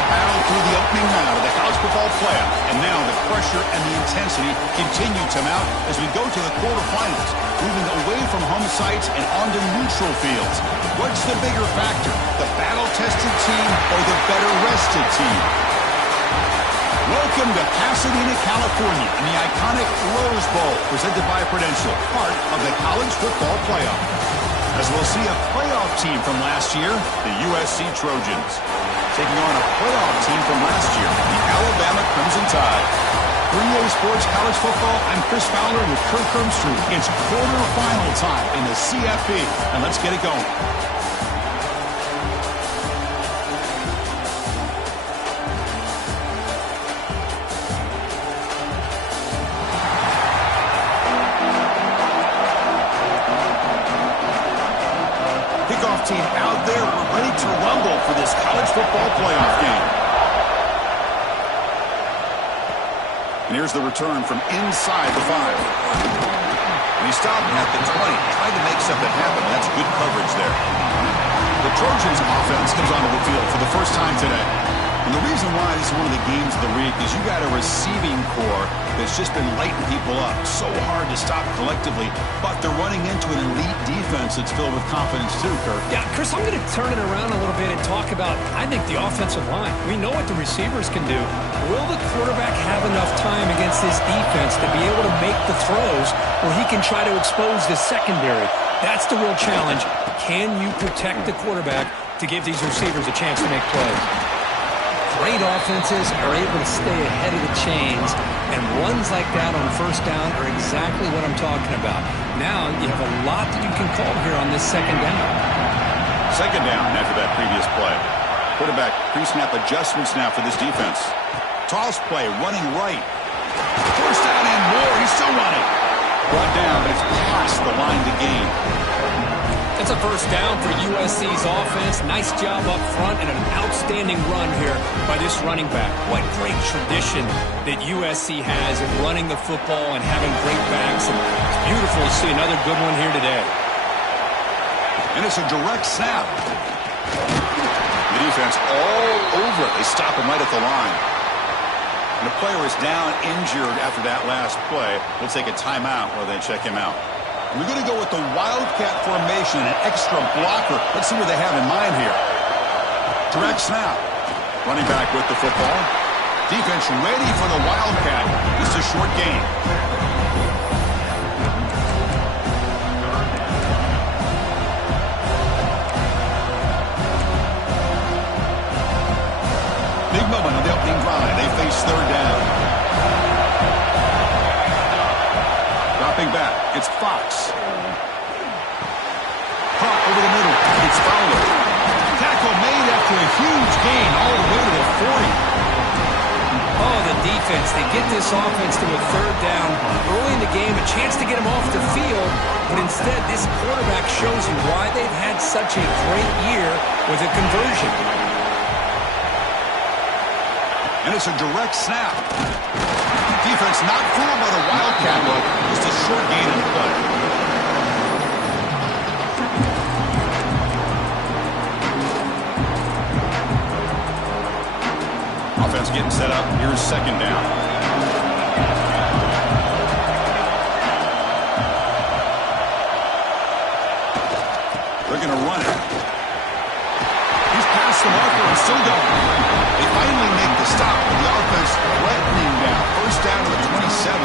the battle through the opening round of the college football playoff. And now the pressure and the intensity continue to mount as we go to the quarterfinals, moving away from home sites and onto neutral fields. What's the bigger factor, the battle-tested team or the better-rested team? Welcome to Pasadena, California, in the iconic Rose Bowl, presented by Prudential, part of the college football playoff. As we'll see a playoff team from last year, the USC Trojans, taking on a playoff team from last year, the Alabama Crimson Tide. For EA Sports College Football, I'm Chris Fowler with Kirk Herbstreit. It's quarterfinal time in the CFP, and let's get it going. Team out there, we're ready to rumble for this college football playoff game. And here's the return from inside the 5. And he stopped at the 20, trying to make something happen. That's good coverage there. The Trojans offense comes onto the field for the first time today. And the reason why this is one of the games of the week is you got a receiving core that's just been lighting people up. So hard to stop collectively, but they're running into an elite defense that's filled with confidence too, Kirk. Yeah, Chris, I'm going to turn it around a little bit and talk about, I think, the offensive line. We know what the receivers can do. Will the quarterback have enough time against this defense to be able to make the throws where he can try to expose the secondary? That's the real challenge. Can you protect the quarterback to give these receivers a chance to make plays? Great offenses are able to stay ahead of the chains, and runs like that on first down are exactly what I'm talking about. Now you have a lot that you can call here on this second down. Second down after that previous play. Quarterback pre-snap adjustments now for this defense. Toss play, running right. First down and more, he's still running. Brought down, but it's past the line to gain. That's a first down for USC's offense. Nice job up front and an outstanding run here by this running back. What great tradition that USC has in running the football and having great backs. And it's beautiful to see another good one here today. And it's a direct snap. The defense all over it. They stop him right at the line. And the player is down injured after that last play. We'll take a timeout while they check him out. We're going to go with the Wildcat formation, an extra blocker. Let's see what they have in mind here. Direct snap. Running back with the football. Defense ready for the Wildcat. Just a short gain. Big moment on the opening drive. They face third down. Dropping back, it's Fox. Caught over the middle, it's Fowler. Tackle made after a huge gain all the way to the 40. Oh, the defense, they get this offense to a third down early in the game, a chance to get him off the field, but instead this quarterback shows you why they've had such a great year with a conversion. And it's a direct snap. Defense not fooled by the Wildcat look. Just a short gain in the play. Offense getting set up. Here's second down. They're going to run it. He's past the marker and still going. They finally make the stop with the offense threatening now. First down to the 27.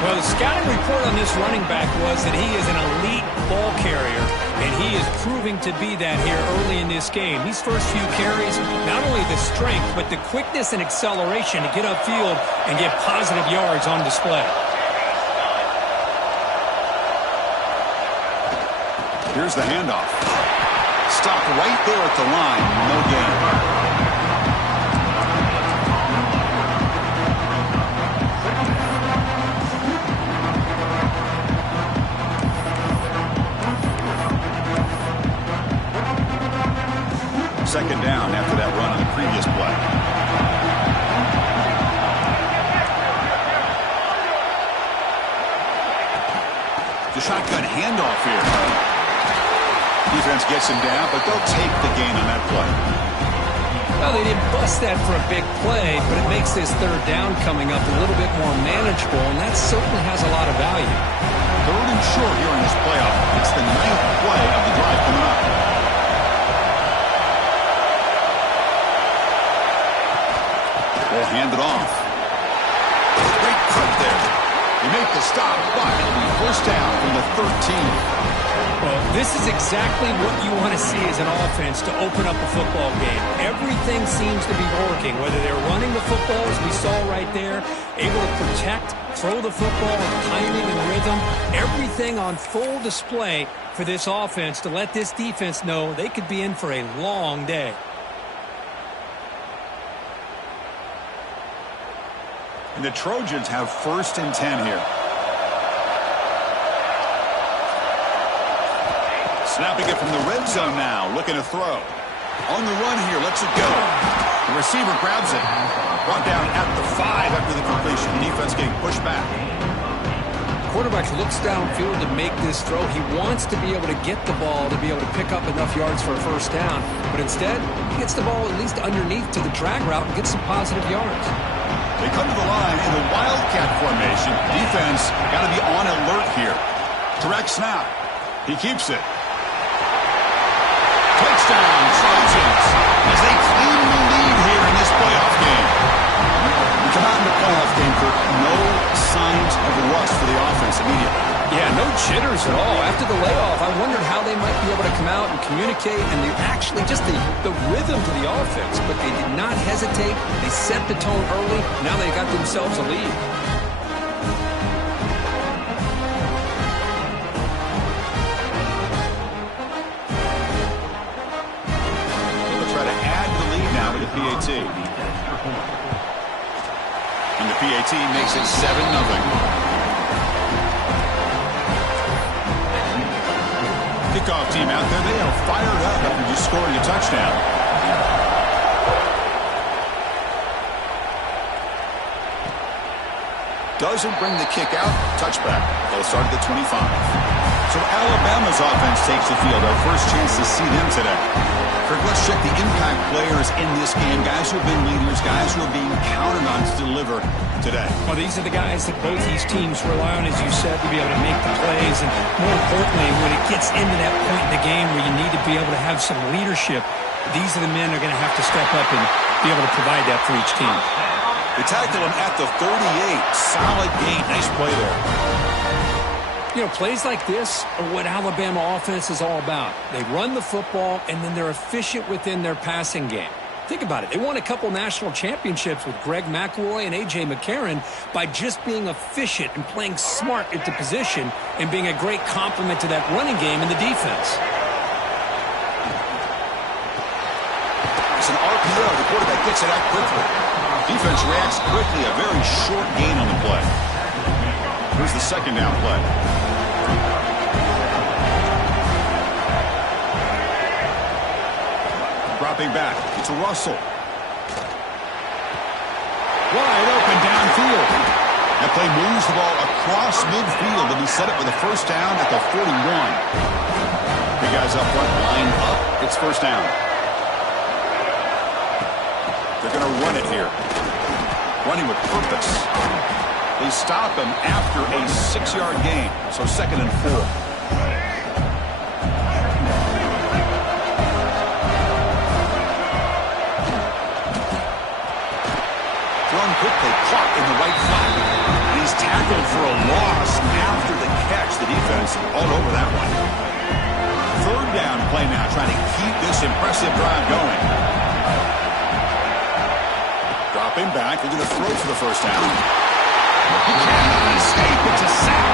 Well, the scouting report on this running back was that he is an elite ball carrier, and he is proving to be that here early in this game. These first few carries, not only the strength, but the quickness and acceleration to get upfield and get positive yards on display. Here's the handoff. Stopped right there at the line. No gain. Second down after that run on the previous play. The shotgun handoff here. Defense gets him down, but they'll take the gain on that play. Well, they didn't bust that for a big play, but it makes this third down coming up a little bit more manageable, and that certainly has a lot of value. Third and short here in this playoff. It's the 9th play of the drive coming up. They'll hand it off. Great cut there. They make the stop, but it'll be first down from the 13. Well, this is exactly what you want to see as an offense to open up a football game. Everything seems to be working, whether they're running the football, as we saw right there, able to protect, throw the football, timing and rhythm, everything on full display for this offense to let this defense know they could be in for a long day. And the Trojans have first and 10 here. Snapping it from the red zone now, looking to throw. On the run here, lets it go. The receiver grabs it. Brought down at the 5 after the completion. The defense getting pushed back. Quarterback looks downfield to make this throw. He wants to be able to get the ball to be able to pick up enough yards for a first down. But instead, he gets the ball at least underneath to the drag route and gets some positive yards. They come to the line in the Wildcat formation. Defense got to be on alert here. Direct snap. He keeps it. Touchdown, Trojans, as they claim the lead here in this playoff game. We come out in the playoff game for no signs of rust for the offense immediately. Yeah, no jitters at all. After the layoff, I wondered how they might be able to come out and communicate, and they actually just the rhythm to the offense, but they did not hesitate. They set the tone early. Now they got themselves a lead. PAT. And the PAT makes it 7-0. Kickoff team out there. They are fired up after just scoring a touchdown. Doesn't bring the kick out. Touchback. They'll start at the 25. So Alabama's offense takes the field. Our first chance to see them today. Kirk, let's check the impact players in this game. Guys who have been leaders, guys who are being counted on to deliver today. Well, these are the guys that both these teams rely on, as you said, to be able to make the plays. And more importantly, when it gets into that point in the game where you need to be able to have some leadership, these are the men who are going to have to step up and be able to provide that for each team. They tackle him at the 38. Solid gain. Nice play there. You know, plays like this are what Alabama offense is all about. They run the football, and then they're efficient within their passing game. Think about it. They won a couple national championships with Greg McElroy and A.J. McCarron by just being efficient and playing smart at the position and being a great complement to that running game in the defense. It's an RPO. The quarterback gets it out quickly. Defense reacts quickly. A very short gain on the play. Here's the second down play. Dropping back. It's a Russell. Wide open downfield. That play moves the ball across midfield, and he set it with a first down at the 41. Big guys up front, line up. It's first down. They're going to run it here. Running with purpose. They stop him after a 6-yard gain, so 2nd and 4. Thrown quickly, caught in the right flat. And he's tackled for a loss after the catch. The defense all over that one. Third down play now, trying to keep this impressive drive going. Dropping back, they're going to throw for the first down. He cannot escape. It's a sack.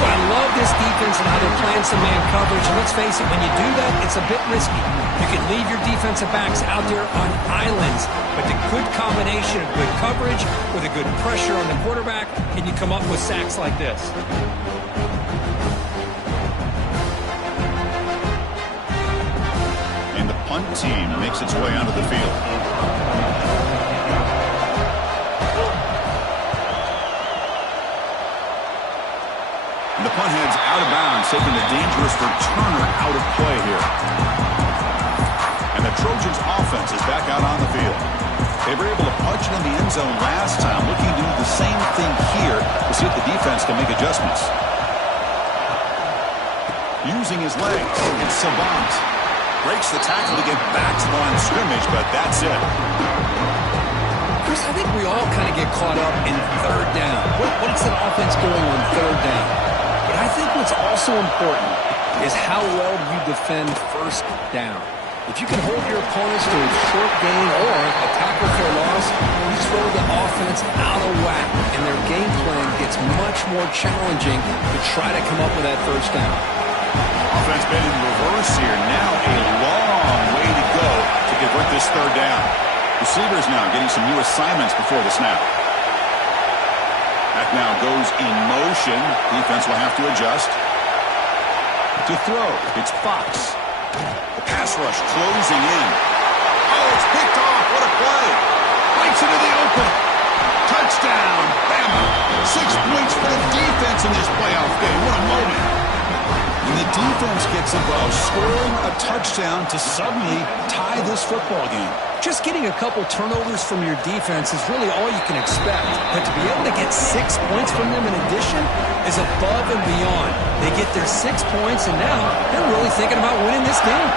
Well, I love this defense and how they're playing some man coverage. And let's face it, when you do that, it's a bit risky. You can leave your defensive backs out there on islands, but the good combination of good coverage with a good pressure on the quarterback, and you come up with sacks like this. And the punt team makes its way onto the field. The punt heads out of bounds, taking the dangerous returner out of play here. And the Trojans' offense is back out on the field. They were able to punch it in the end zone last time, looking to do the same thing here to see if the defense can make adjustments. Using his legs, it's Savant. Breaks the tackle to get back to the line of scrimmage, but that's it. Chris, I think we all kind of get caught up in third down. What's an offense doing on third down? But I think what's also important is how well you defend first down. If you can hold your opponents to a short gain or a tackle for a loss, you throw the offense out of whack, and their game plan gets much more challenging to try to come up with that first down. Offense been in reverse here. Now a long way to go to convert this third down. Receivers now getting some new assignments before the snap. That now goes in motion. Defense will have to adjust. To throw, it's Fox. The pass rush closing in. Oh, it's picked off. What a play. Breaks into the open. Touchdown. Bama. 6 points for the defense in this playoff game. What a moment. And the defense gets involved, scoring a touchdown to suddenly tie this football game. Just getting a couple turnovers from your defense is really all you can expect. But to be able to get 6 points from them in addition is above and beyond. They get their 6 points, and now they're really thinking about winning this game.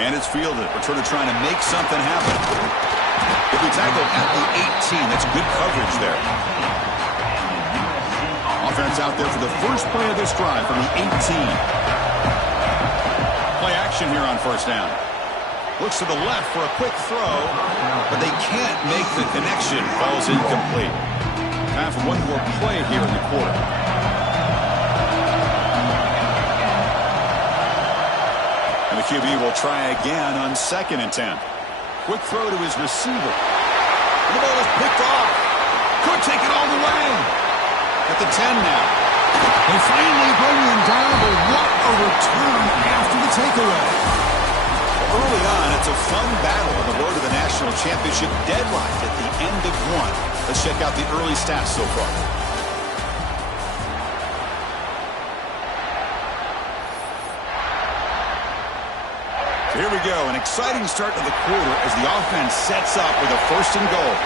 And it's fielded. Returner trying to make something happen. He'll be tackled at the 18. That's good coverage there. Offense out there for the first play of this drive from the 18. Play action here on first down. Looks to the left for a quick throw, but they can't make the connection. Falls incomplete. Time for one more play here in the quarter. And the QB will try again on 2nd and 10. Quick throw to his receiver. And the ball is picked off. Could take it all the way. At the 10 now. They finally bring him down, but what a return after the takeaway. Early on, it's a fun battle on the road to the national championship, deadlocked at the end of one. Let's check out the early stats so far. So here we go, an exciting start to the quarter as the offense sets up with a 1st and goal.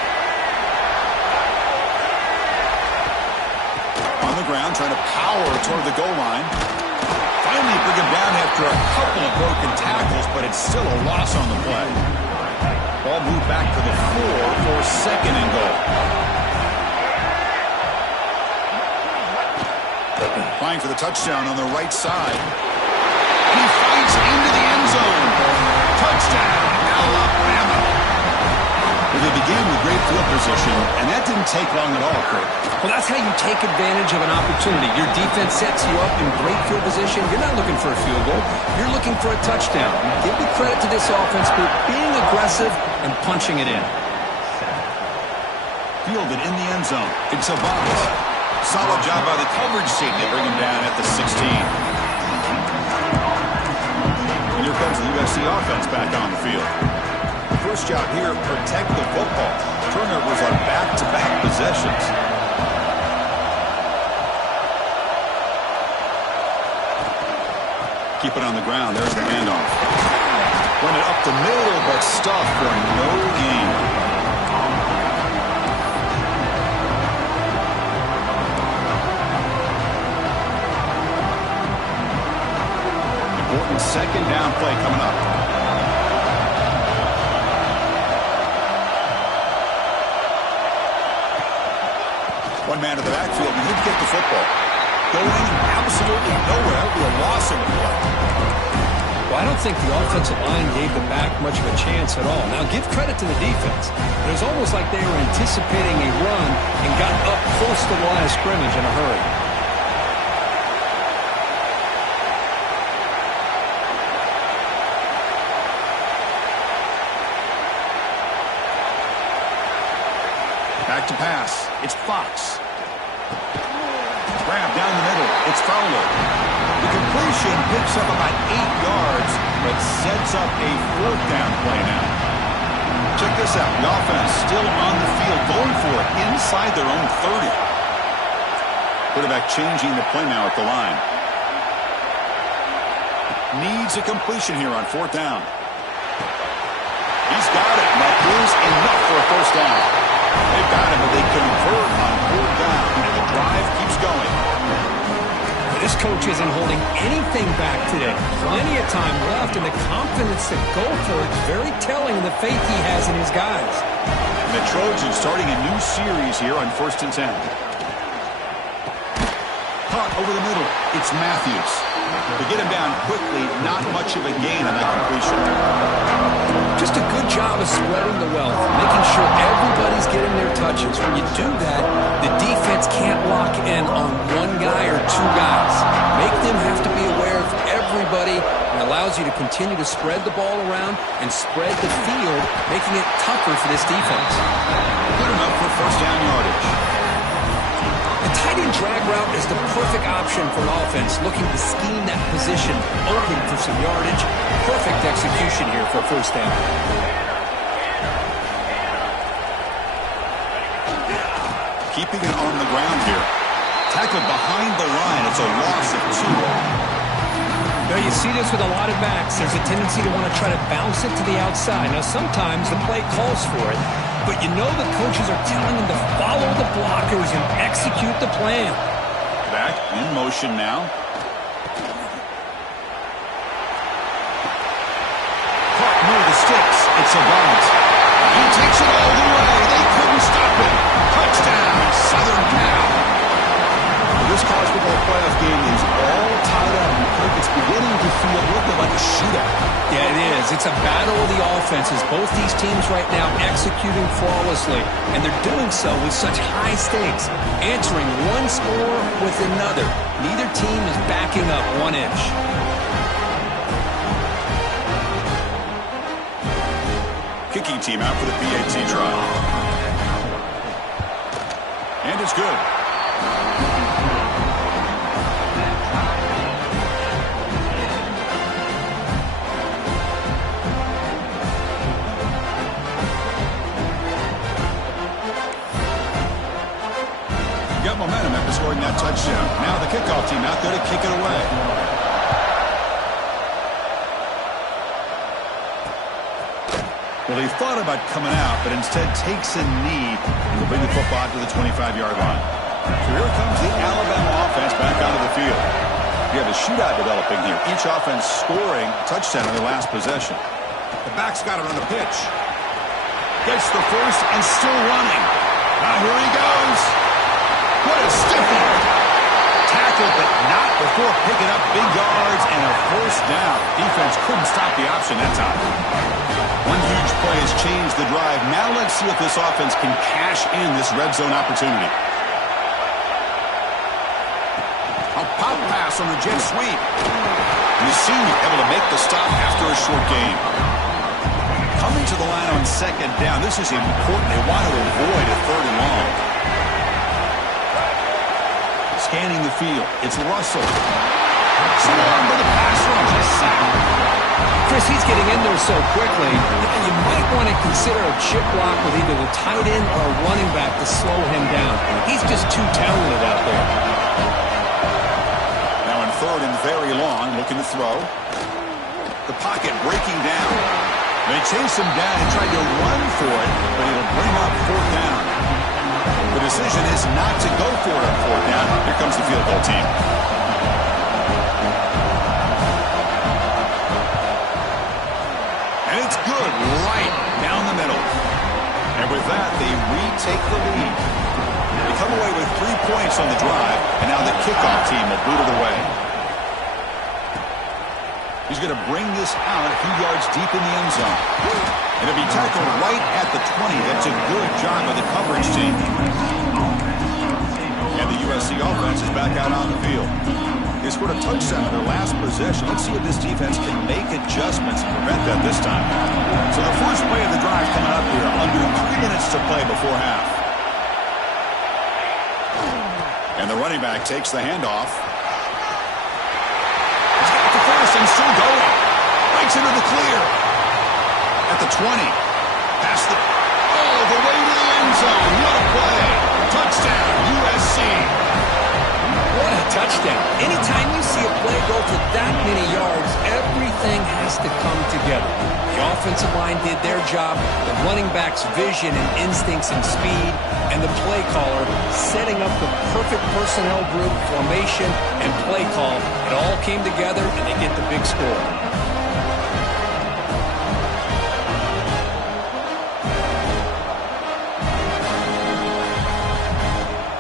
On the ground, trying to power toward the goal line. Finally bring him down after a couple of broken tackles, but it's still a loss on the play. Ball moved back to the 4 for 2nd and goal. Applying for the touchdown on the right side. And he fights into the end zone. Touchdown, Alabama. Well, they began with great field position, and that didn't take long at all, Kurt. Well, that's how you take advantage of an opportunity. Your defense sets you up in great field position. You're not looking for a field goal. You're looking for a touchdown. Give the credit to this offense for being aggressive and punching it in. Fielded in the end zone. It's Savant. Solid job by the coverage team to bring him down at the 16. And here comes the USC offense back on the field. First job here, protect the football. Turnovers on back-to-back possessions. Keep it on the ground. There's the handoff. Run it up the middle, but stuffed for no gain. Important 2nd down play coming up. One man to the backfield, and he'd get the football. Going absolutely nowhere. That would be a loss in the play. Well, I don't think the offensive line gave the back much of a chance at all. Now, give credit to the defense. But it was almost like they were anticipating a run and got up close to the line of scrimmage in a hurry. Back to pass. It's Fox. Grab down the middle. It's Fowler. The completion picks up about 8 yards, but sets up a 4th down play now. Check this out. The offense still on the field, going for it inside their own 30. Quarterback changing the play now at the line. needs a completion here on 4th down. He's got it, and that is enough for a first down. They've got him, but they convert on 4th down, and the drive keeps going. This coach isn't holding anything back today. Plenty of time left, and the confidence to go for it is very telling of the faith he has in his guys. And the Trojans starting a new series here on 1st and 10. Caught over the middle. It's Matthews. To get him down quickly, not much of a gain on that completion. Just a good job of spreading the wealth, making sure everybody's getting their touches. When you do that, the defense can't lock in on one guy or two guys. Make them have to be aware of everybody, and allows you to continue to spread the ball around and spread the field, making it tougher for this defense. Good enough for first down yardage. The tight end drag route is the perfect option for an offense looking to scheme that position open for some yardage. Perfect execution here for a first down. Keeping it on the ground here. Tackled behind the line. It's a loss of 2. Now you see this with a lot of backs. There's a tendency to want to try to bounce it to the outside. Now sometimes the play calls for it, but you know the coaches are telling them to follow the blockers and execute the plan. Back in motion now. Caught near the sticks. It's a bunt. He takes it all the way. They couldn't stop him. Touchdown, Southern Cal. This college football playoff game is all tied up. It's beginning to feel a little bit like a shootout. Yeah, it is. It's a battle of the offenses. Both these teams right now executing flawlessly, and they're doing so with such high stakes, answering one score with another. Neither team is backing up 1 inch. Kicking team out for the PAT drive. And it's good. Got momentum after scoring that touchdown. Now the kickoff team out there to kick it away. Well, he thought about coming out, but instead takes a knee and will bring the football to the 25-yard line. So here comes the Alabama offense back out of the field. You have a shootout developing here. Each offense scoring a touchdown in their last possession. The back's got it on the pitch. Gets the first and still running. Now here he goes. What a stiffy. Tackled, but not before picking up big yards and a first down. Defense couldn't stop the option that time. One huge play has changed the drive. Now let's see if this offense can cash in this red zone opportunity. A pop pass on the jet sweep. And the senior able to make the stop after a short gain. Coming to the line on second down. This is important. They want to avoid a 3rd and long. Scanning the field. It's Russell. Someone for the pass rush. A sack. Chris, he's getting in there so quickly, you might want to consider a chip block with either the tight end or a running back to slow him down. He's just too talented out there. Now in 3rd and very long, looking to throw. The pocket breaking down. They chase him down and try to run for it, but it'll bring up 4th down. The decision is not to go for it on 4th down. Here comes the field goal team. And it's good right down the middle. And with that, they retake the lead. They come away with 3 points on the drive, and now the kickoff team will boot it away. He's going to bring this out a few yards deep in the end zone. And it'll be tackled right at the 20. That's a good job by the coverage team. And the USC offense is back out on the field. They scored a touchdown in their last possession. Let's see if this defense can make adjustments and prevent that this time. So the first play of the drive coming up here, under 3 minutes to play before half. And the running back takes the handoff. And still going. Breaks into the clear. At the 20. Past the... all the way to the end zone. What a play. Touchdown, USC. What a touchdown. Anytime you see a play go for that many yards, to come together. The offensive line did their job, the running back's vision and instincts and speed, and the play caller setting up the perfect personnel group, formation, and play call. It all came together, and they get the big score.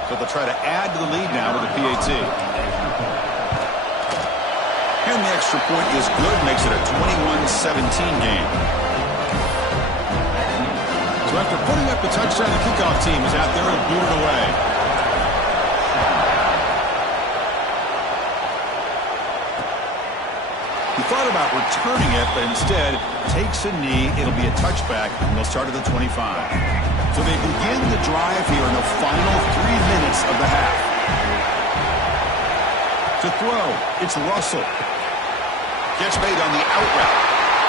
So they'll try to add to the lead now with a PAT. And the extra point is good, makes it a 21-17 game. So after putting up the touchdown, the kickoff team is out there to boot it away. He thought about returning it, but instead takes a knee. It'll be a touchback, and they'll start at the 25. So they begin the drive here in the final 3 minutes of the half. To throw, it's Russell. Catch made on the out route.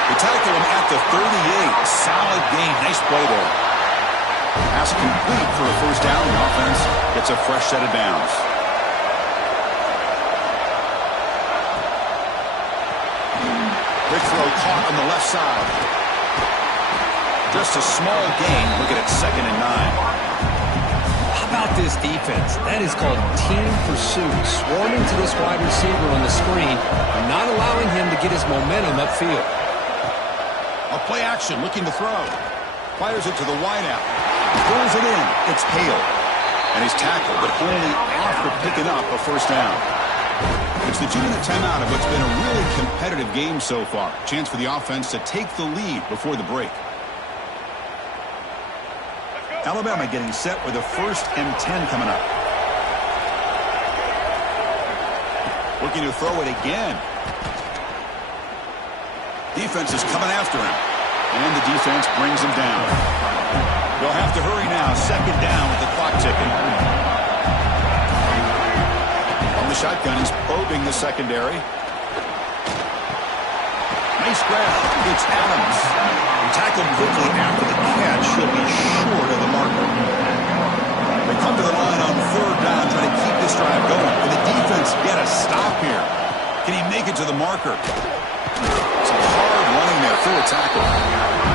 They tackle him at the 38. Solid gain. Nice play there. Pass complete for a first down. The offense gets a fresh set of downs. Big throw caught on the left side. Just a small gain. Look at it, 2nd and 9. How about this defense? That is called team pursuit. Swarming to this wide receiver on the screen and not allowing him to get his momentum upfield. A play action, looking to throw. Fires it to the wideout. Pulls it in. It's Hale. And he's tackled, but only after picking up a first down. It's the 2-minute timeout of what's been a really competitive game so far. Chance for the offense to take the lead before the break. Alabama getting set with a 1st and 10 coming up. Looking to throw it again. Defense is coming after him. And the defense brings him down. They'll have to hurry now. 2nd down with the clock ticking. On the shotgun, he's probing the secondary. Nice grab. It's Adams. Tackled quickly after the catch. He'll be short of the marker. They come to the line on 3rd down, trying to keep this drive going. Can the defense get a stop here? Can he make it to the marker? Some hard running there through a tackle.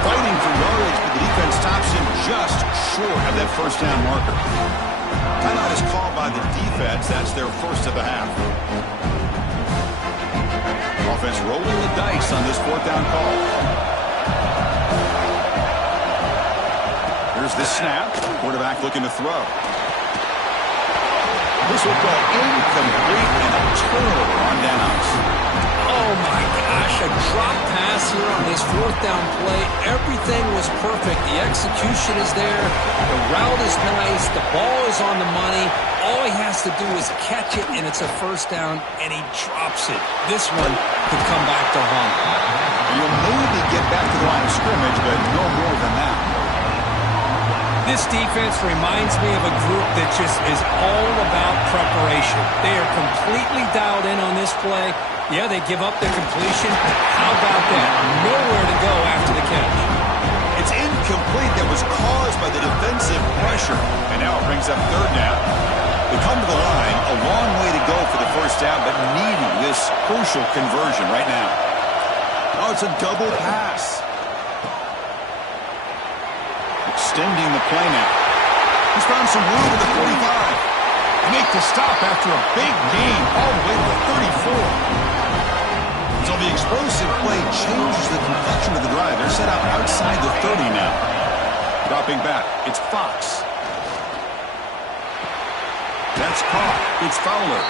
Fighting for yardage, but the defense stops him just short of that first down marker. Timeout is called by the defense. That's their first of the half. Offense rolling the dice on this 4th down call. Here's the snap. Quarterback looking to throw. This will go incomplete and a turnover on downs. Oh my gosh, a drop pass here on this 4th down play. Everything was perfect. The execution is there. The route is nice. The ball is on the money. All he has to do is catch it, and it's a first down, and he drops it. This one could come back to haunt. You'll maybe get back to the line of scrimmage, but no more than that. This defense reminds me of a group that just is all about preparation. They are completely dialed in on this play. Yeah, they give up the completion. How about that? Nowhere to go after the catch. It's incomplete. That was caused by the defensive pressure. And now it brings up 3rd down. They come to the line. A long way to go for the first down, but needing this crucial conversion right now. Oh, it's a double pass. Extending the play now. He's found some room at the 45. Make the stop after a big gain all the way to the 34. So the explosive play changes the complexion of the drive. They're set up outside the 30 now. Dropping back, it's Fox. That's caught. It's Fowler.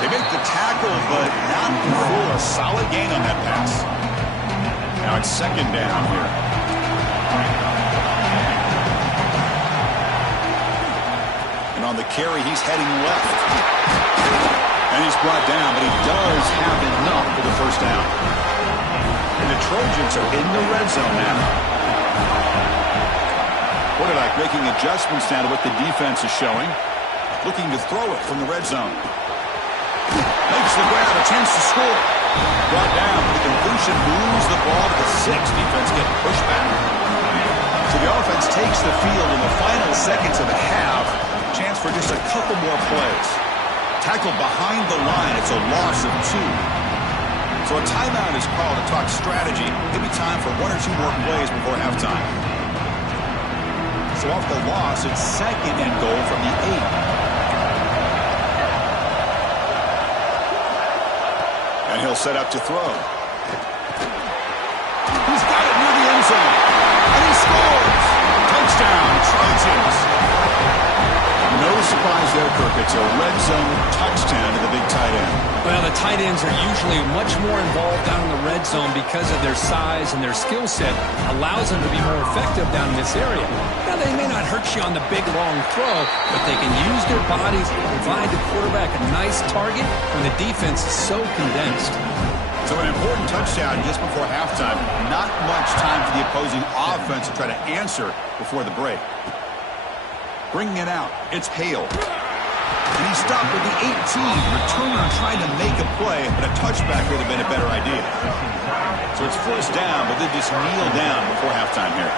They make the tackle, but not before a solid gain on that pass. Now it's 2nd down here. And on the carry, he's heading left. And he's brought down, but he does have enough for the first down. And the Trojans are in the red zone now. Quarterback making adjustments now to what the defense is showing. Looking to throw it from the red zone. Makes the grab, a chance to score. Brought down with the completion, moves the ball to the 6. Defense getting pushed back. So the offense takes the field in the final seconds of the half. Chance for just a couple more plays. Tackled behind the line. It's a loss of 2. So a timeout is called to talk strategy. Maybe time for one or two more plays before halftime. So off the loss, it's 2nd and goal from the 8. And he'll set up to throw. He's got it near the end zone. And he scores. Touchdown, Trojans. No surprise there, Kirk. It's a red zone touchdown to the big tight end. Well, the tight ends are usually much more involved down in the red zone because of their size and their skill set allows them to be more effective down in this area. Now, they may not hurt you on the big, long throw, but they can use their bodies to provide the quarterback a nice target when the defense is so condensed. So an important touchdown just before halftime. Not much time for the opposing offense to try to answer before the break. Bringing it out, it's Hale. And he stopped with the 18. Returner trying to make a play, but a touchback would have been a better idea. So it's first down, but they just kneel down before halftime here.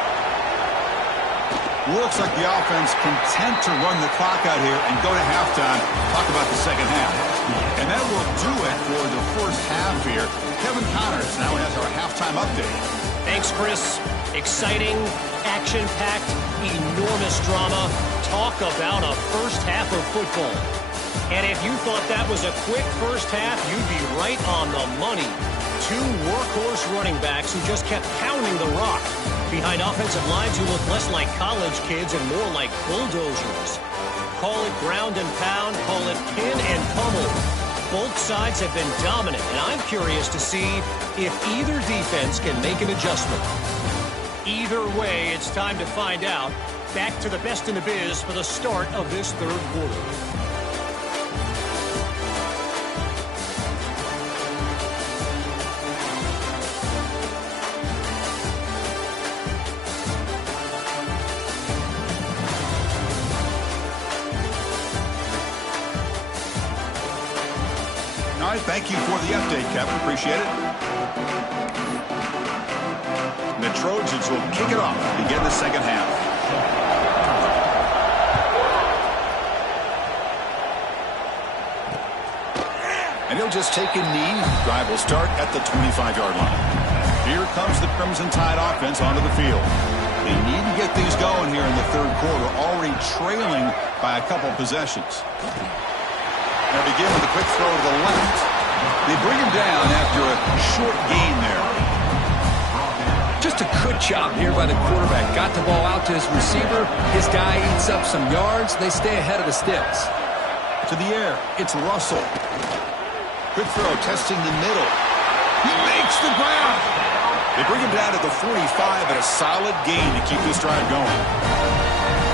Looks like the offense content to run the clock out here and go to halftime. Talk about the second half. And that will do it for the first half here. Kevin Connors now has our halftime update. Thanks, Chris. Exciting, action-packed, enormous drama. Talk about a first half of football. And if you thought that was a quick first half, you'd be right on the money. 2 workhorse running backs who just kept pounding the rock behind offensive lines who look less like college kids and more like bulldozers. Call it ground and pound, call it pin and pummel. Both sides have been dominant, and I'm curious to see if either defense can make an adjustment. Either way, it's time to find out. Back to the best in the biz for the start of this third quarter. All right, thank you for the update, Kevin. Appreciate it. And the Trojans will kick it off to begin the second half. And he'll just take a knee. Drive will start at the 25-yard line. Here comes the Crimson Tide offense onto the field. They need to get things going here in the third quarter, already trailing by a couple possessions. They'll begin with a quick throw to the left. They bring him down after a short gain there. Just a good job here by the quarterback. Got the ball out to his receiver. His guy eats up some yards. They stay ahead of the sticks. To the air, it's Russell. Good throw, testing the middle. He makes the grab. They bring him down to the 45, but a solid gain to keep this drive going.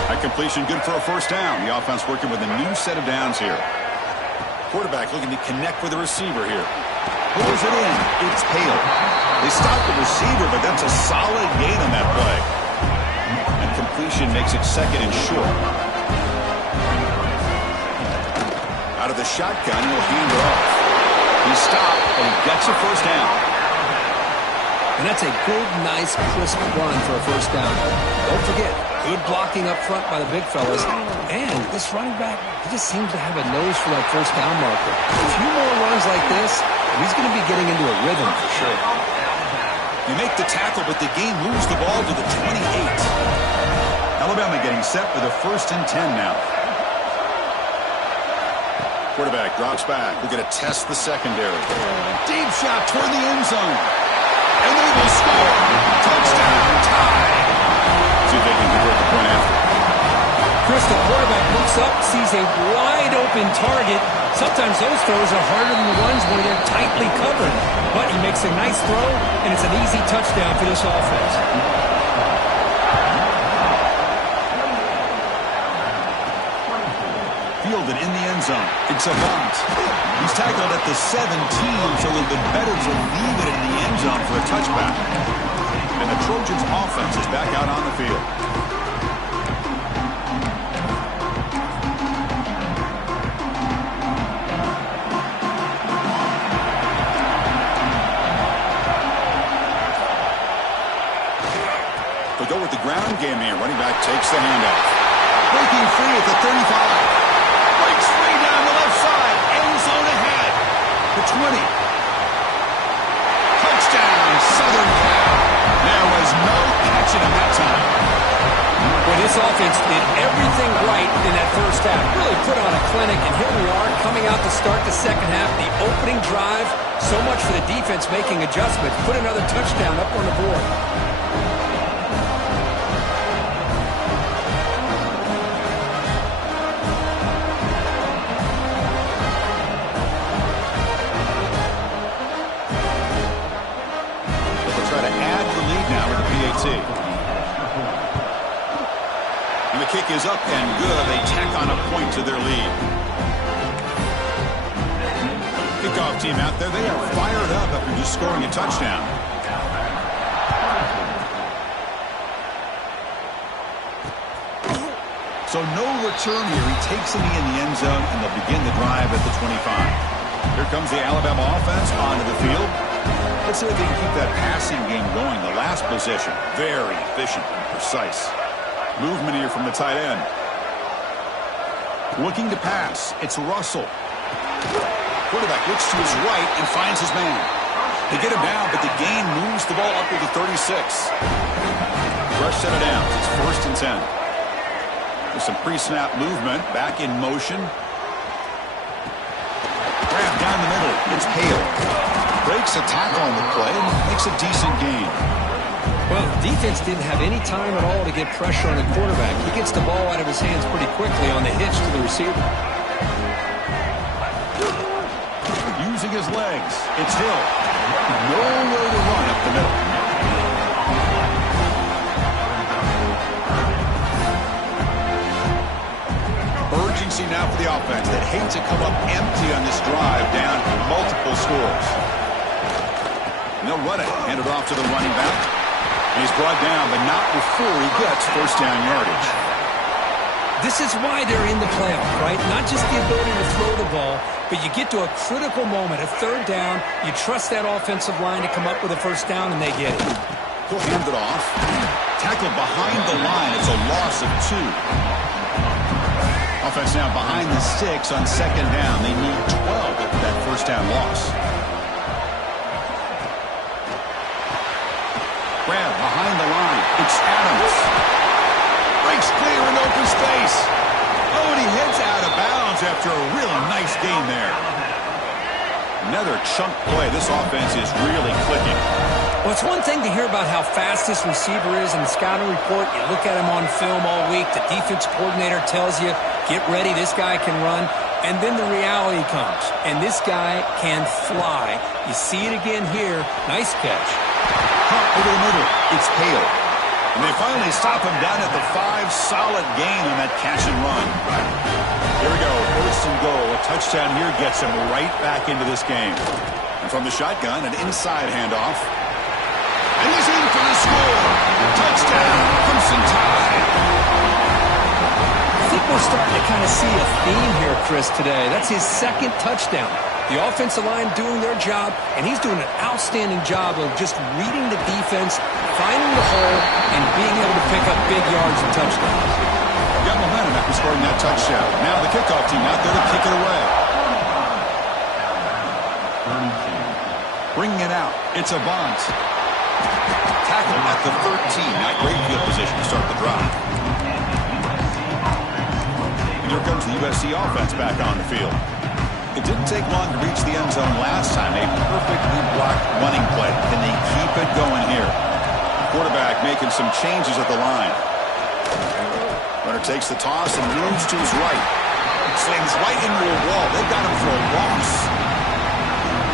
That completion good for a first down. The offense working with a new set of downs here. Quarterback looking to connect with the receiver here. Pulls it in. It's Hale. They stop the receiver, but that's a solid gain on that play. And completion makes it second and short. Out of the shotgun, he'll hand it off. He stopped, and he gets a first down. And that's a good, nice, crisp run for a first down. Don't forget, good blocking up front by the big fellas. And this running back, he just seems to have a nose for that first down marker. A few more runs like this, he's going to be getting into a rhythm for sure. You make the tackle, but the game moves the ball to the 28. Alabama getting set for the 1st and 10 now. Quarterback drops back. We're going to test the secondary. Deep shot toward the end zone. And they will score. Touchdown, Tide. See if they can convert the point after. Chris, the quarterback looks up, sees a wide-open target. Sometimes those throws are harder than the ones when they're tightly covered. But he makes a nice throw, and it's an easy touchdown for this offense. Fielded in the end zone. It's Avant. He's tackled at the 17, so a little bit better to leave it in the end zone for a touchback. And the Trojans offense is back out on the field. They go with the ground game here. Running back takes the handoff. Breaking free at the 35. Breaks free down the left side. End zone ahead. The 20. in that first half. Really put on a clinic, and here we are coming out to start the second half. The opening drive, so much for the defense making adjustments. Put another touchdown up on the board. Try to add the lead now with the PAT. And the kick is up and good. They tack on a point to their lead. Kickoff team out there. They are fired up after just scoring a touchdown. So no return here. He takes it in the end zone, and they'll begin the drive at the 25. Here comes the Alabama offense onto the field. Let's see if they can keep that passing game going. The last possession, very efficient and precise. Movement here from the tight end. Looking to pass. It's Russell. Quarterback looks to his right and finds his man. They get him down, but the gain moves the ball up to the 36. Rush set it down. It's 1st and 10. There's some pre-snap movement. Back in motion. Grab down the middle. It's Hale. Breaks a tackle on the play and makes a decent gain. Well, defense didn't have any time at all to get pressure on the quarterback. He gets the ball out of his hands pretty quickly on the hitch to the receiver. Using his legs, it's Hill. Nowhere to run up the middle. Urgency now for the offense that hate to come up empty on this drive down multiple scores. And they'll run it. Hand it off to the running back. And he's brought down, but not before he gets first down yardage. This is why they're in the playoff, right? Not just the ability to throw the ball, but you get to a critical moment, a third down. You trust that offensive line to come up with a first down, and they get it. He'll hand it off. Tackled behind the line. It's a loss of 2. Offense now behind the sticks on second down. They need 12 after that first down loss. Grab behind the line. It's Adams. Breaks clear in open space. Oh, and he heads out of bounds after a really nice gain there. Another chunk play. This offense is really clicking. Well, it's one thing to hear about how fast this receiver is in the scouting report. You look at him on film all week. The defense coordinator tells you, get ready, this guy can run. And then the reality comes. And this guy can fly. You see it again here. Nice catch. Pump over the middle. It's Hale. And they finally stop him down at the 5. Solid gain on that catch and run. Here we go. 1st and goal. A touchdown here gets him right back into this game. And from the shotgun, an inside handoff. And he's in for the score. Touchdown. Crimson Tide. I think we're starting to kind of see a theme here, Chris, today. That's his 2nd touchdown. The offensive line doing their job, and he's doing an outstanding job of just reading the defense, finding the hole, and being able to pick up big yards and touchdowns. Got momentum after scoring that touchdown. Now the kickoff team out there to kick it away. Bringing it out. It's a bunt. Tackle at the 13. Not great field position to start the drive. And here comes the USC offense back on the field. It didn't take long to reach the end zone last time. A perfectly blocked running play. Can they keep it going here? Quarterback making some changes at the line. Runner takes the toss and moves to his right. Slings right into a wall. They got him for a loss.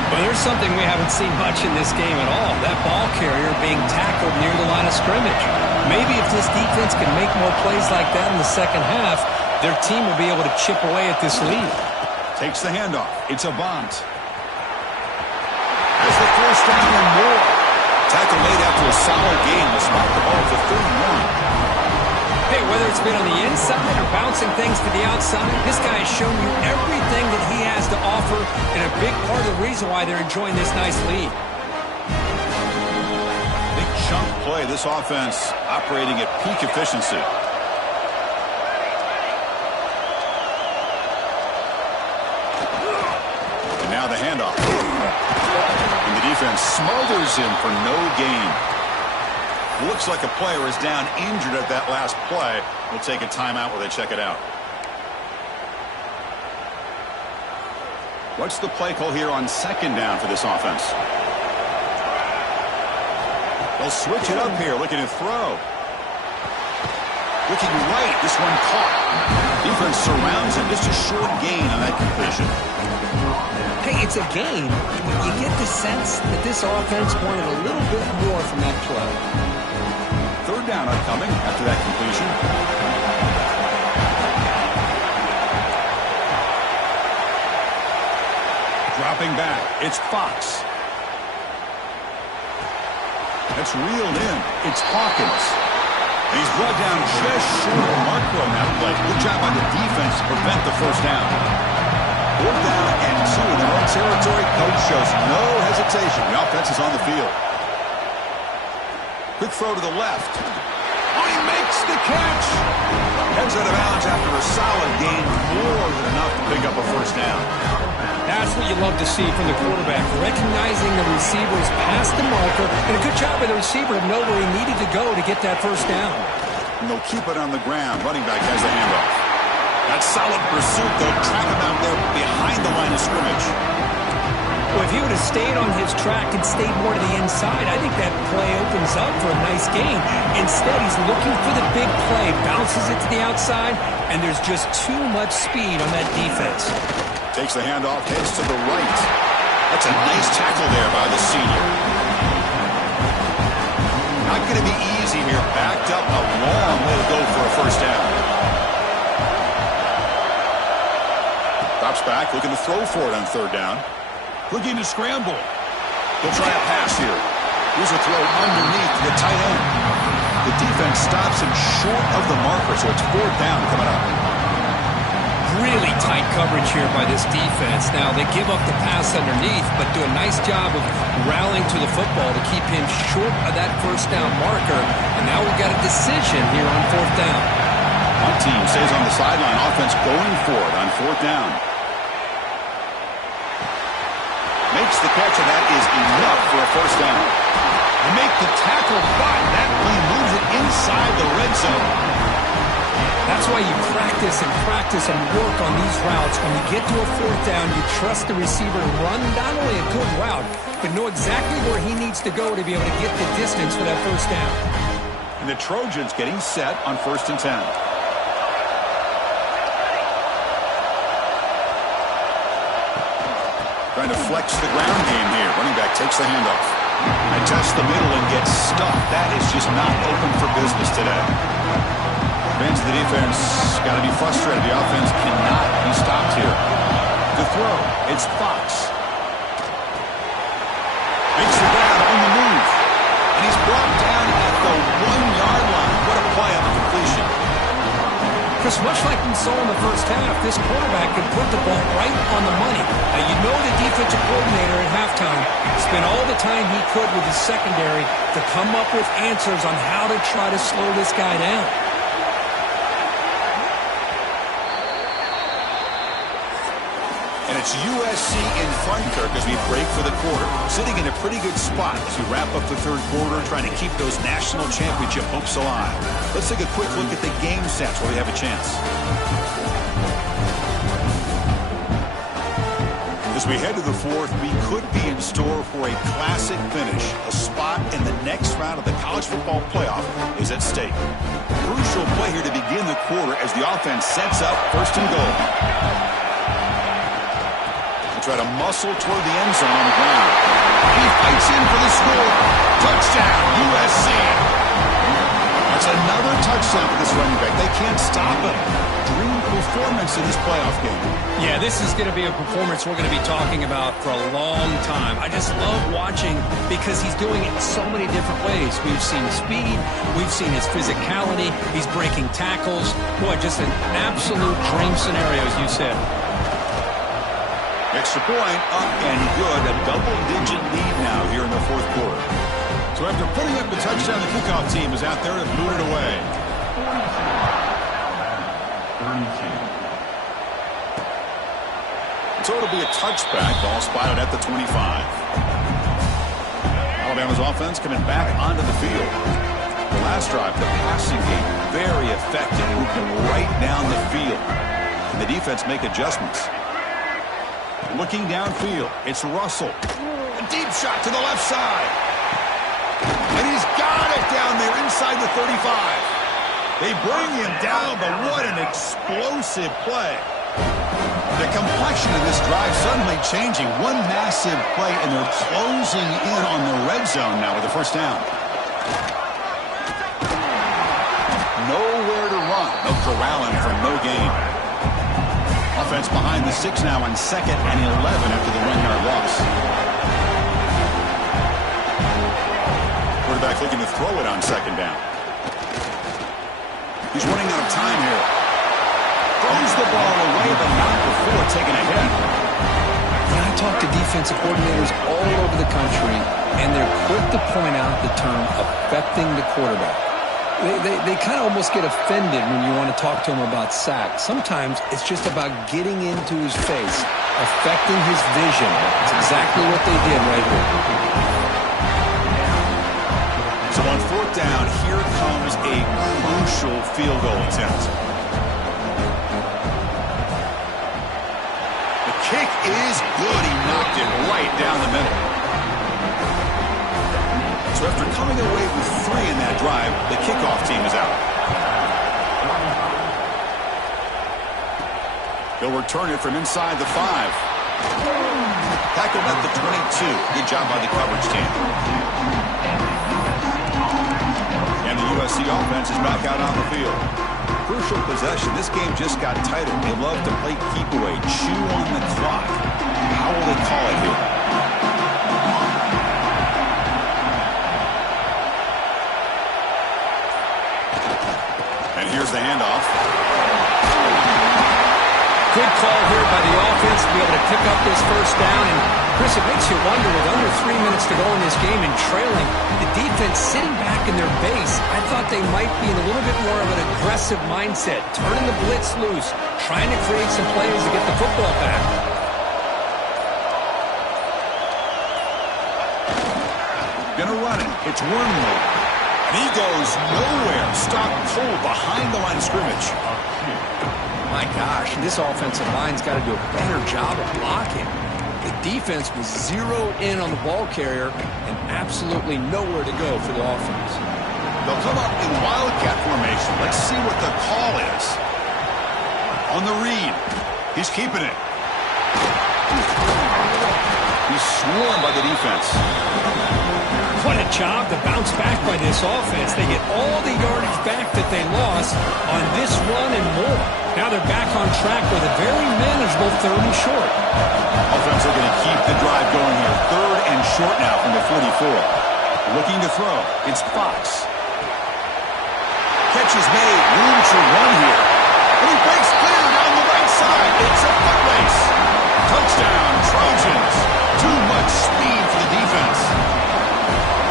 Well, there's something we haven't seen much in this game at all. That ball carrier being tackled near the line of scrimmage. Maybe if this defense can make more plays like that in the second half, their team will be able to chip away at this lead. Takes the handoff. It's a bunt. Has the first down and more. Tackle made after a solid gain. Will spot the ball for 31. Hey, whether it's been on the inside or bouncing things to the outside, this guy has shown you everything that he has to offer, and a big part of the reason why they're enjoying this nice lead. Big chunk play. This offense operating at peak efficiency. And now the handoff. And the defense smothers him for no gain. Looks like a player is down injured at that last play. We'll take a timeout while they check it out. What's the play call here on second down for this offense? They'll switch it up here, looking to throw. Looking right, this one caught. Defense surrounds him, just a short gain on that completion. Hey, it's a game. You get the sense that this offense wanted a little bit more from that play. Third down upcoming after that completion. Dropping back, it's Fox. That's reeled in. It's Hawkins. And he's brought down just short of Marco on that play. Good job on the defense to prevent the first down. 4th down and 2 in their own territory. Coach shows no hesitation. The offense is on the field. Quick throw to the left. Oh, he makes the catch. Heads out of bounds after a solid gain. More than enough to pick up a first down. That's what you love to see from the quarterback, recognizing the receiver's past the marker, and a good job by the receiver to know where he needed to go to get that first down. And they'll keep it on the ground. Running back has the handoff. That solid pursuit, they'll trap him out there behind the line of scrimmage. Well, if he would have stayed on his track and stayed more to the inside, I think that play opens up for a nice gain. Instead, he's looking for the big play, bounces it to the outside, and there's just too much speed on that defense. Takes the handoff, heads to the right. That's a nice tackle there by the senior. Not going to be easy here. Backed up a long way to go for a first down. Drops back, looking to throw for it on 3rd down. Looking to scramble. He'll try a pass here. Here's a throw underneath the tight end. The defense stops him short of the marker, so it's 4th down coming up. Really tight coverage here by this defense. Now, they give up the pass underneath, but do a nice job of rallying to the football to keep him short of that first down marker. And now we've got a decision here on 4th down. One team stays on the sideline. Offense going for it on 4th down. Makes the catch, and that is enough for a first down. They make the tackle, but that play moves it inside the red zone. That's why you practice and work on these routes. When you get to a 4th down, you trust the receiver to run not only a good route, but know exactly where he needs to go to be able to get the distance for that first down. And the Trojans getting set on 1st and 10. Trying to flex the ground game here. Running back takes the handoff. I test the middle and gets stuffed. That is just not open for business today. Fans of the defense got to be frustrated. The offense cannot be stopped here. The throw, it's Fox. Makes the grab on the move. And he's brought down at the 1-yard line. What a play on the completion. Chris, much like we saw in the first half, this quarterback can put the ball right on the money. Now, you know the defensive coordinator at halftime spent all the time he could with his secondary to come up with answers on how to try to slow this guy down. And it's USC in front, Kirk, as we break for the quarter. Sitting in a pretty good spot as we wrap up the 3rd quarter, trying to keep those national championship hopes alive. Let's take a quick look at the game stats while we have a chance. As we head to the 4th, we could be in store for a classic finish. A spot in the next round of the college football playoff is at stake. Crucial play here to begin the quarter as the offense sets up 1st and goal. Try to muscle toward the end zone on the ground. He fights in for the score. Touchdown, USC. That's another touchdown for this running back. They can't stop him. Dream performance in this playoff game. Yeah, this is going to be a performance we're going to be talking about for a long time. I just love watching because he's doing it in so many different ways. We've seen speed. We've seen his physicality. He's breaking tackles. Boy, just an absolute dream scenario, as you said. Extra point, up and good. A double-digit lead now here in the 4th quarter. So after putting up the touchdown, the kickoff team is out there to boot it away. So it'll be a touchback. Ball spotted at the 25. Alabama's offense coming back onto the field. The last drive, the passing game, very effective. Moving right down the field. And the defense make adjustments. Looking downfield, it's Russell. A deep shot to the left side. And he's got it down there inside the 35. They bring him down, but what an explosive play. The complexion of this drive suddenly changing. One massive play, and they're closing in on the red zone now with the first down. Nowhere to run. They'll corral him for no gain. Offense behind the 6 now on 2nd and 11 after the 1-yard loss. Quarterback looking to throw it on 2nd down. He's running out of time here. Throws the ball away, but not before taking a hit. I talk to defensive coordinators all over the country, and they're quick to point out the term affecting the quarterback. They kind of almost get offended when you want to talk to them about sacks. Sometimes it's just about getting into his face, affecting his vision. It's exactly what they did right here. So on 4th down, here comes a crucial field goal attempt. The kick is good. He knocked it right down the middle. So after coming away with 3 in that drive, the kickoff team is out. They'll return it from inside the 5. Tackled at the 22. Good job by the coverage team. And the USC offense is back out on the field. Crucial possession. This game just got tighter. They love to play keep away, chew on the clock. How will they call it here? And here's the handoff. Good call here by the offense to be able to pick up this first down. And, Chris, it makes you wonder, with under 3 minutes to go in this game and trailing, the defense sitting back in their base, I thought they might be in a little bit more of an aggressive mindset, turning the blitz loose, trying to create some plays to get the football back. Gonna run it. It's Wormley. And he goes nowhere. Stopped cold behind the line of scrimmage. My gosh, this offensive line's got to do a better job of blocking. The defense was zeroed in on the ball carrier and absolutely nowhere to go for the offense. They'll come up in wildcat formation. Let's see what the call is. On the read. He's keeping it. He's swarmed by the defense. What a job to bounce back by this offense. They get all the yardage back that they lost on this run and more. Now they're back on track with a very manageable 3rd and short. Offense are going to keep the drive going here. 3rd and short now from the 44. Looking to throw. It's Fox. Catch is made. Room to run here. And he breaks clear down the right side. It's a foot race. Touchdown, Trojans. Too much speed for the defense.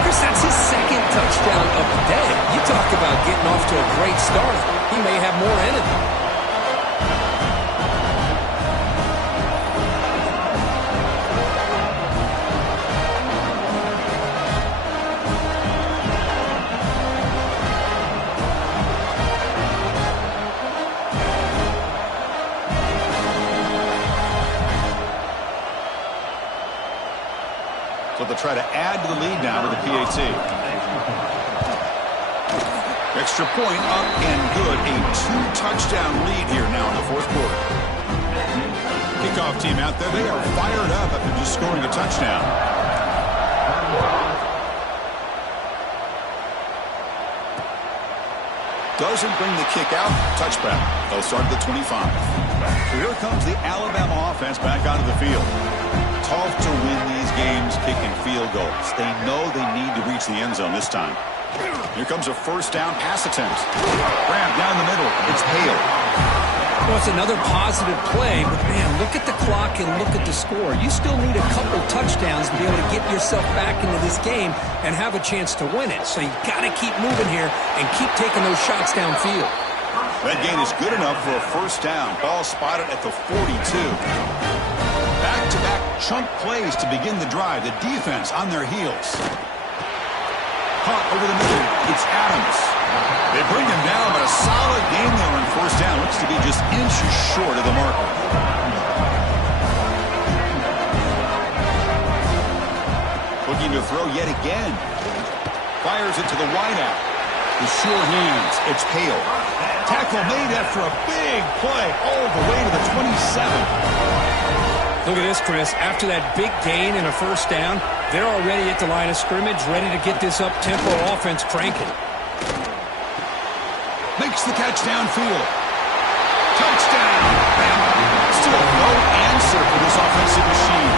Chris, that's his 2nd touchdown of the day. You talk about getting off to a great start. He may have more in it. So they'll try to add to the lead now with the PAT. Extra point up and good. A 2-touchdown lead here now in the 4th quarter. Kickoff team out there. They are fired up after just scoring a touchdown. Doesn't bring the kick out. Touchback. They'll start at the 25. So here comes the Alabama offense back onto the field. Tough to win these games kicking field goals. They know they need to reach the end zone this time. Here comes a 1st down pass attempt. Grab down the middle. It's Hale. Well, it's another positive play, but man, look at the clock and look at the score. You still need a couple touchdowns to be able to get yourself back into this game and have a chance to win it. So you've got to keep moving here and keep taking those shots downfield. That gain is good enough for a 1st down. Ball spotted at the 42. Back-to-back chunk plays to begin the drive. The defense on their heels. Caught over the middle. It's Adams. They bring him down, but a solid game there on 1st down. Looks to be just inches short of the marker. to throw yet again. Fires it to the wideout. The sure hands. It's Hale. Tackle made after a big play all the way to the 27. Look at this, Chris. After that big gain and a first down, they're already at the line of scrimmage, ready to get this up-tempo offense cranking. Makes the catch downfield. Touchdown. Still no answer for this offensive machine.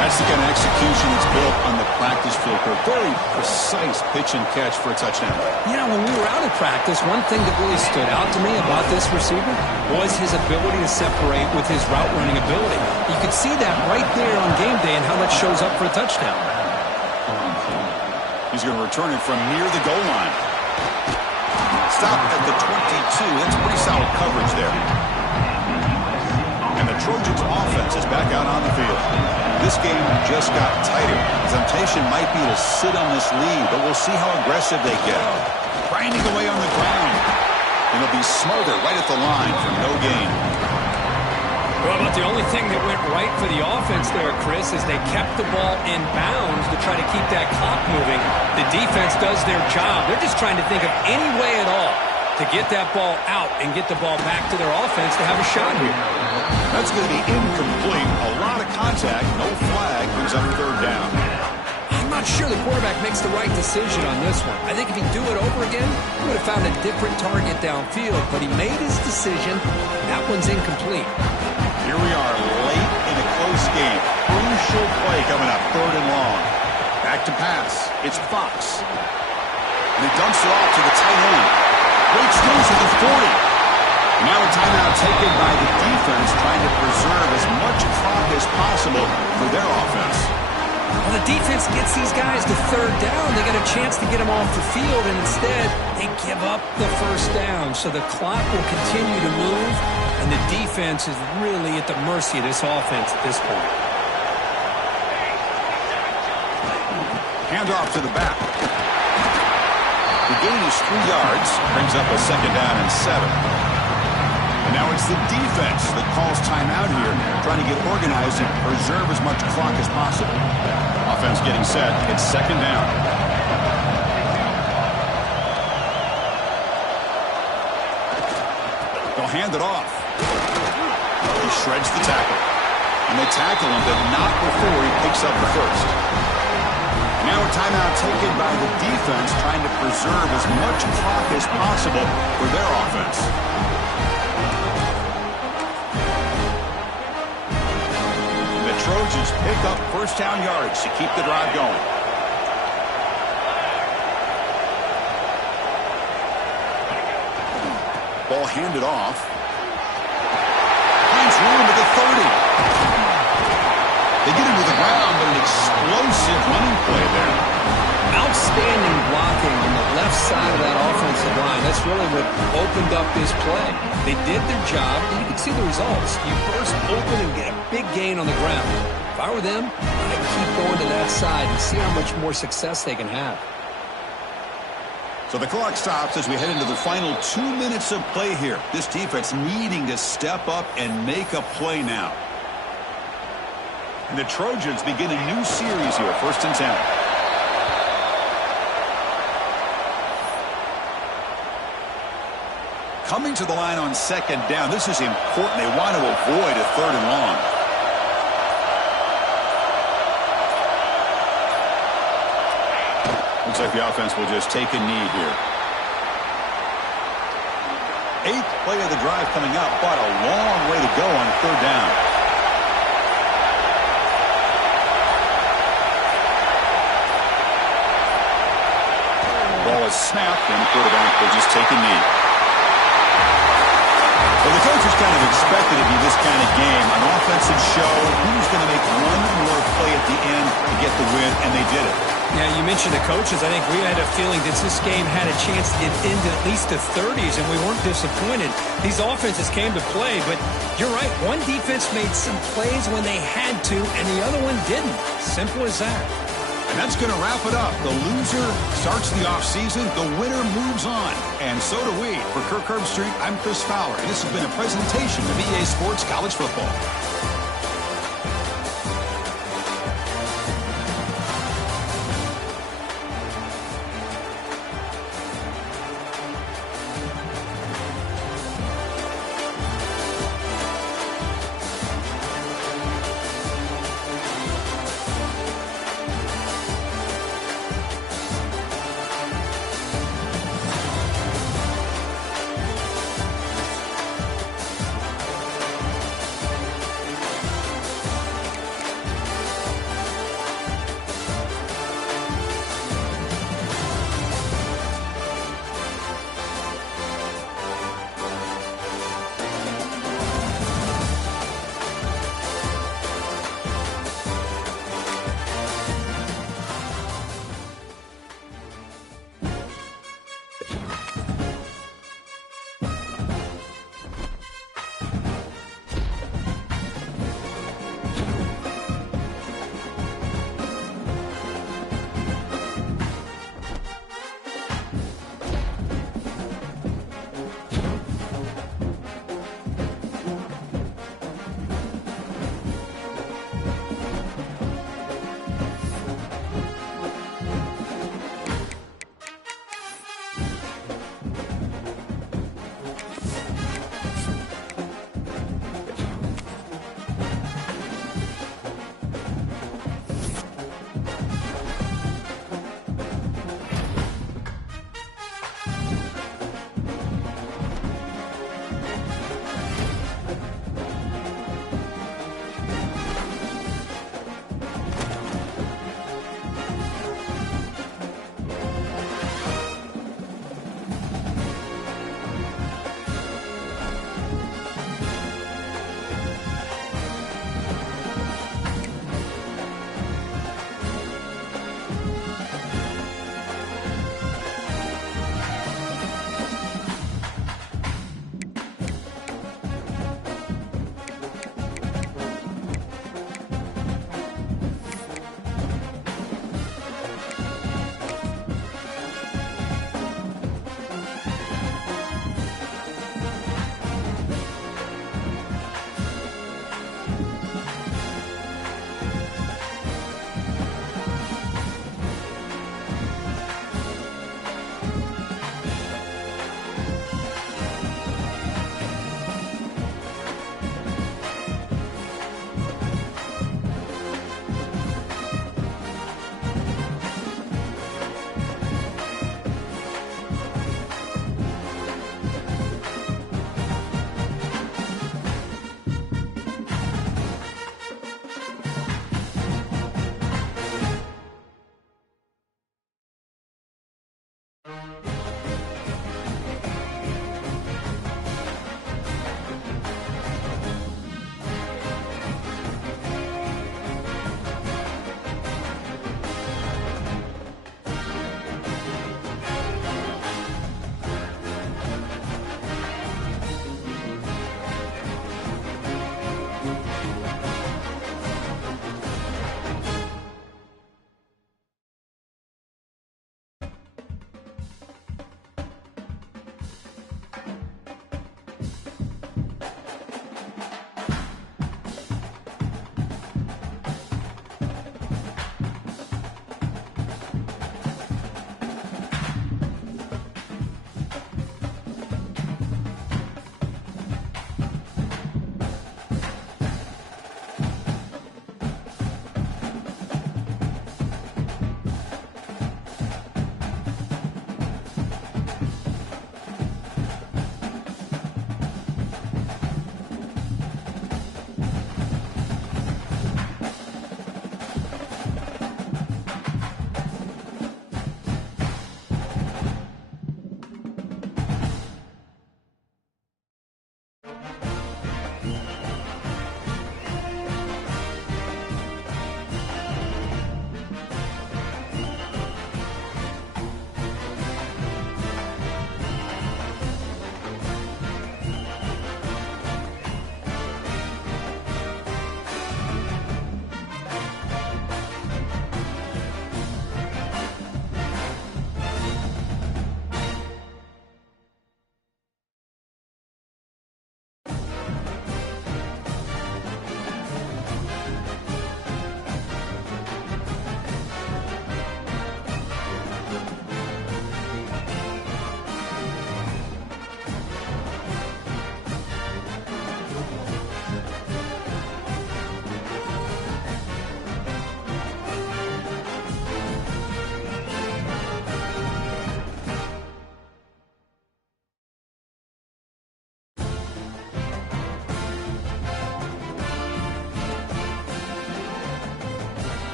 That's the kind of execution that's built on the practice field. A very precise pitch and catch for a touchdown. You know, when we were out of practice, one thing that really stood out to me about this receiver was his ability to separate with his route running ability. You could see that right there on game day and how that shows up for a touchdown. He's going to return it from near the goal line. Stop at the 22. That's pretty solid coverage there. And the Trojans' offense is back out on the field. This game just got tighter. The temptation might be to sit on this lead, but we'll see how aggressive they get. Grinding away on the ground. And it'll be smothered right at the line for no gain. Well, about the only thing that went right for the offense there, Chris, is they kept the ball in bounds to try to keep that clock moving. The defense does their job. They're just trying to think of any way at all to get that ball out and get the ball back to their offense to have a shot here. That's going to be incomplete. A lot of contact, no flag, brings up third down. I'm not sure the quarterback makes the right decision on this one. I think if he'd do it over again, he would have found a different target downfield, but he made his decision. That one's incomplete. Here we are late in a close game. Crucial play coming up, third and long. Back to pass. It's Fox. And he dumps it off to the tight end. Great steals at the 40. And now a timeout taken by the defense, trying to preserve as much clock as possible for their offense. Well, the defense gets these guys to third down. They got a chance to get them off the field, and instead they give up the first down. So the clock will continue to move, and the defense is really at the mercy of this offense at this point. Hand off to the back. The gain is 3 yards, brings up a second down and 7. And now it's the defense that calls timeout here, trying to get organized and preserve as much clock as possible. Offense getting set. It's second down. They'll hand it off. He shreds the tackle. And they tackle him, but not before he picks up the first. Now a timeout taken by the defense, trying to preserve as much clock as possible for their offense. The Trojans pick up first down yards to keep the drive going. Ball handed off. Finds room at the 30. They get into the ground, but an explosive running play there. Outstanding blocking on the left side of that offensive line. That's really what opened up this play. They did their job, and you can see the results. You burst open and get a big gain on the ground. If I were them, I'd keep going to that side and see how much more success they can have. So the clock stops as we head into the final 2 minutes of play here. This defense needing to step up and make a play now. And the Trojans begin a new series here, 1st and 10. Coming to the line on second down. This is important. They want to avoid a third and long. Looks like the offense will just take a knee here. 8th play of the drive coming up, but a long way to go on third down. Ball is snapped, and the quarterback will just take a knee. Well, the coaches kind of expected it to be this kind of game. An offensive show. Who's going to make one more play at the end to get the win, and they did it. Yeah, you mentioned the coaches. I think we had a feeling that this game had a chance to get into at least the 30s, and we weren't disappointed. These offenses came to play, but you're right. One defense made some plays when they had to, and the other one didn't. Simple as that. And that's going to wrap it up. The loser starts the offseason. The winner moves on. And so do we. For Kirk Herbstreit, I'm Chris Fowler. And this has been a presentation of EA Sports College Football.